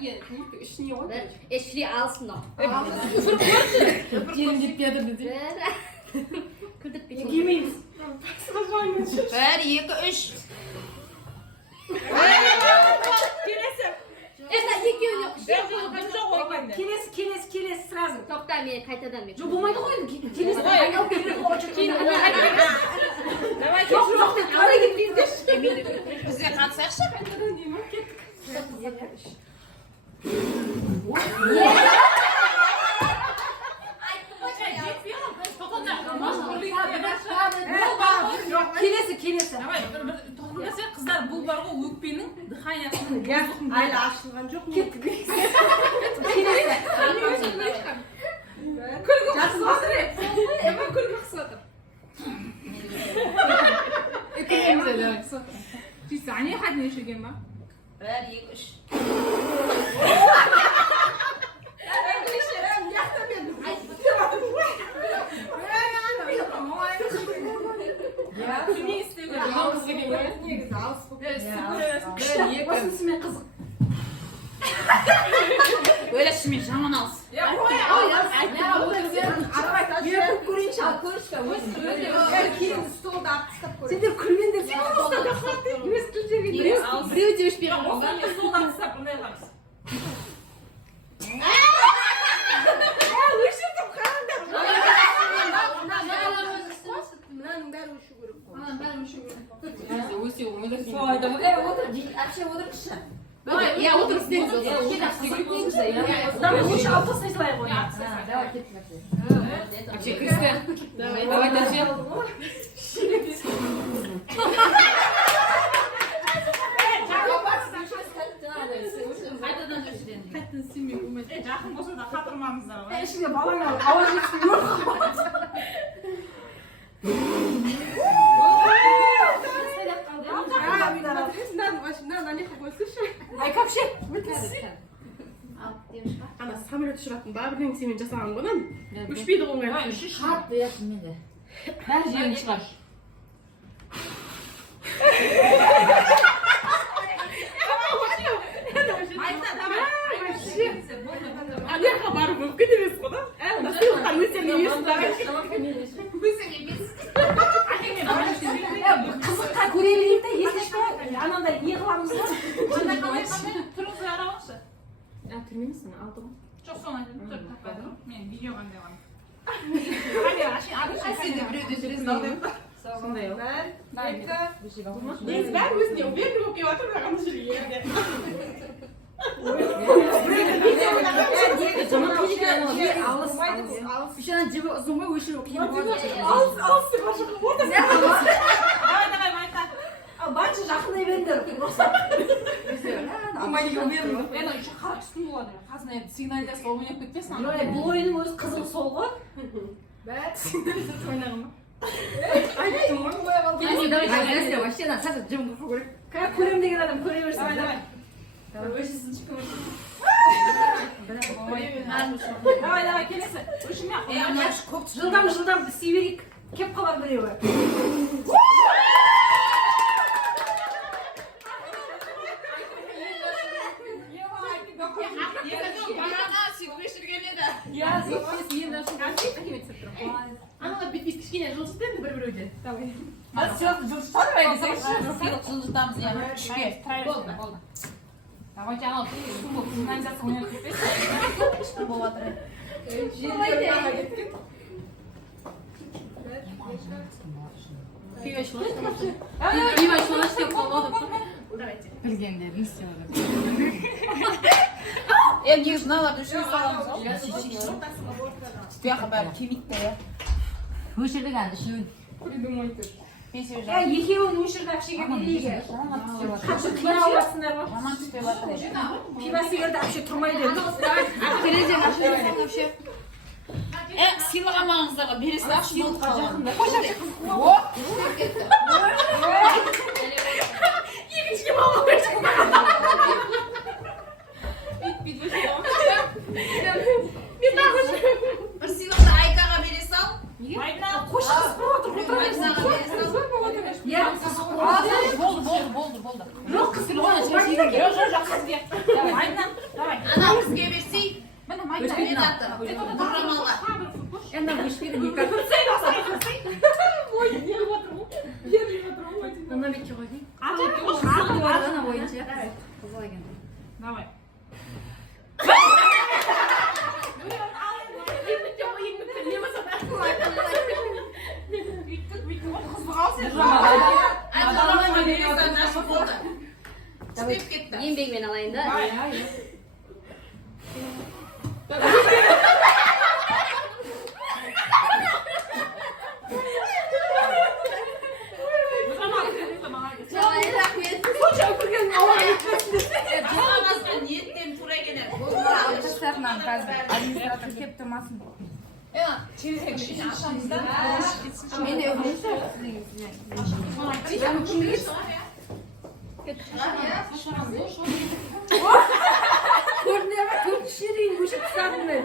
ішіне ғой. Eşli alsın o. Gelin деп берді бізде. Kırdık bir Giymeyiz. 1, 2, 3. Келесі сразу. Toktan beni kaytadan beni. Жоқ болмайды ғой енді. Келесі айналып келеді ғой. Давай, Жоқ, жоқ деп қалай кетпейсіздерші. бізге қатысайықшы. Қайтадан деймін, кеттік. Келесі. Давай, тоқтаса қыздар бұл бар ғой өкпенің дыханиясының Әлі ашылған жоқ. Кеттік. Келесі. Күлгі қысып отыр еді. Күлгі қысып отыр. Чисто, они хотят еще гемба. 1, 2, 3. Осынысымен қызық. Öyle şimdi zaman alsın. Сендер күлмеңдер. Біреу де өшпей қалды. Солдан қыстап бұндай қыламыз. Өшірдім, қараңдар. Мынаның бәрі өшу керек. Давай, я утром снег Давай, лучше авто снесла его. Давай, кеттік. Вообще, Кристина, давай даже. Қайтадан өшірен. Жақын болса да қатырмаңыздар ғой. Ішінде балаң алып, ауа жетсін. Айкапше, ана самолет ұшыратын ба бірден семен жасаған бұнан өшпейді ғой Давай, үші шын. Қатты яшын менде. Бәрі жерін шығар. Айта, давай. Анеға бару мүмкін емес қой да? Насилхан өздерін қызыққа көре берейік та, ескішті анандай не қыламыз да? Тұрыңыз аралықшы. Түрмемесін, алды ғой. Жоқ соны айтып тұр, тақпайды ғой. Мен видео қандай ғана. Сенде біреуді жүресің деймін. Сондай ол. Негізі бәрі өзіне уверенно болып келіп жатыр, бірақ ана жерге ерде. Үшінен жібі ұзын ғой, өшіру қиын болады. Алыс деп ашық болды. Давай, давай, майта. Барынша жақындай беріңдер. Мен еще қара түстім болады. Қазір енді сигнализация ойнап кетпесін. Бұл ойынның өзі қызығы сол ғой. Сигнализация ойнаған ма? Вообще надо сразу жібін құру керек. Көрем деген адам көре берсін. Давай, давай. Давай, давай, келесі. Өшіме. Жылдам істей берейік. Кеп қалар біреуі. Анада бит-бит кішкене жылжытты енді бір-біреуде. Давай. Жылжытамыз, яғни үшке. Болды. Давайте анау сумбу сигнализация ойнап кетпесін. Ешқыр болып жатыр. Пиво шылаш деп қалады. Білгендерін істеуді. Негізі мыналарды үшіне саламыз ғой. Бұяққа бәрі кемитті, иә. Өшірдік әнді үшеуін. Екеуін өшірді әпшеге берейік. Қанша қия аласыңдар ма? Жаман түспей жатыр. Пиво секілді әпше тұрмайды. Терезе машина вообще. Сыйлағанмаңыздарға бересін ақшы болып қалған. Екіншіге бала берші. Бір сыйлықты Айкаға бере сал. Қош қыз болып отыр. Болды. Жоқ қыз болып отыр. Айна, давай. Ona bir koyayım. Acı Altı var ana boyunca. Evet. Kızıla geldi. Давай. Büyüttük büyüttük. O kızı al sen. Adamlar böyle nasıl oldu? Çıkıp gitti. Yiyin bek ben alayım da. Hayır hayır. Çay rahmet. Olamazsa niyetten buraya gene. Arkadaşlarla bazı administratör hep temasın. Ya, çizik şimdi akşamda. Beni öpmüşler. Kurneye bak çok şirin. Bu çok tatlı.